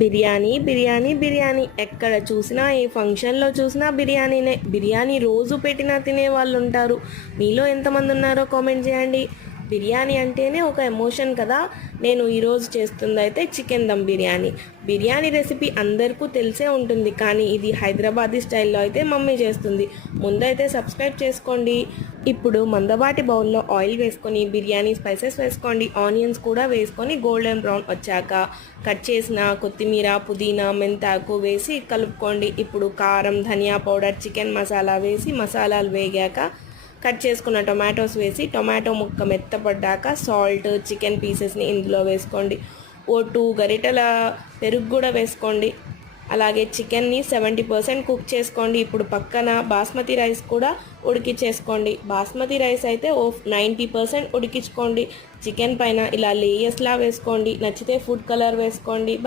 బిర్యానీ బిర్యానీ బిర్యానీ ఎక్కడ చూసినా ఏ ఫంక్షన్లో చూసినా బిర్యానీనే. బిర్యానీ రోజు పెట్టినా తినే వాళ్ళు ఉంటారు. మీలో ఎంతమంది ఉన్నారో కామెంట్ చేయండి. బిర్యానీ అంటేనే ఒక ఎమోషన్ కదా. నేను ఈరోజు చేస్తుంది అయితే చికెన్ దమ్ బిర్యానీ. బిర్యానీ రెసిపీ అందరికీ తెలిసే ఉంటుంది, కానీ ఇది హైదరాబాదీ స్టైల్లో అయితే మమ్మీ చేస్తుంది. ముందైతే సబ్స్క్రైబ్ చేసుకోండి. ఇప్పుడు మందపాటి బౌల్లో ఆయిల్ వేసుకొని బిర్యానీ స్పైసెస్ వేసుకోండి. ఆనియన్స్ కూడా వేసుకొని గోల్డెన్ బ్రౌన్ వచ్చాక కట్ చేసిన కొత్తిమీర, పుదీనా, మెంతాకు వేసి కలుపుకోండి. ఇప్పుడు కారం, ధనియా పౌడర్, చికెన్ మసాలా వేసి మసాలాలు వేగాక కట్ చేసుకున్న టొమాటోస్ వేసి టొమాటో ముక్క మెత్తపడ్డాక సాల్ట్, చికెన్ పీసెస్ని ఇందులో వేసుకోండి. ఓ 2 గరిటెల పెరుగు కూడా వేసుకోండి. అలాగే చికెన్ని 70% కుక్ చేసుకోండి. ఇప్పుడు పక్కన బాస్మతి రైస్ కూడా ఉడికించేసుకోండి. బాస్మతి రైస్ అయితే 90% ఉడికించుకోండి. చికెన్ పైన ఇలా లేయర్స్లా వేసుకోండి. నచ్చితే ఫుడ్ కలర్ వేసుకోండి.